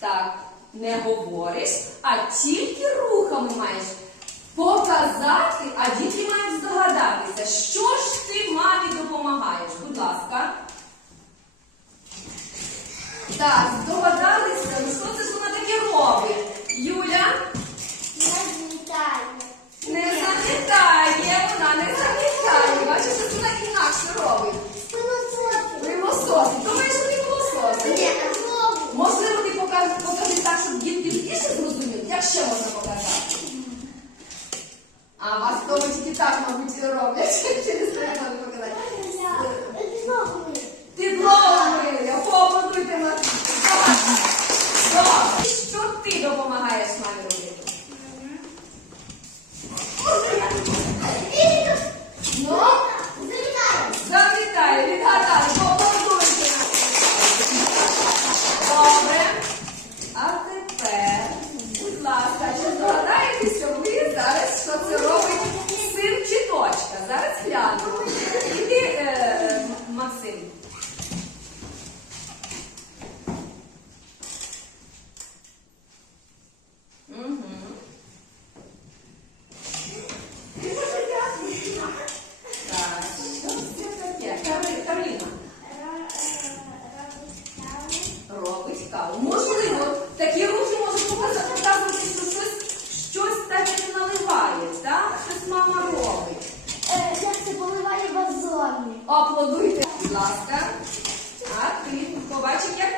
Так, не говориш, а тільки рухами маєш показати, а діти мають здогадатися, що ж ти мамі допомагаєш. Будь ласка. Так, здогадалися, покажи, так, щоб дітки більше зрозуміли. Як ще можна показати? А вас вдома тільки так, мабуть, роблять. Через телефон вазони? Аплодуйте, будь ласка. А ти побачив, як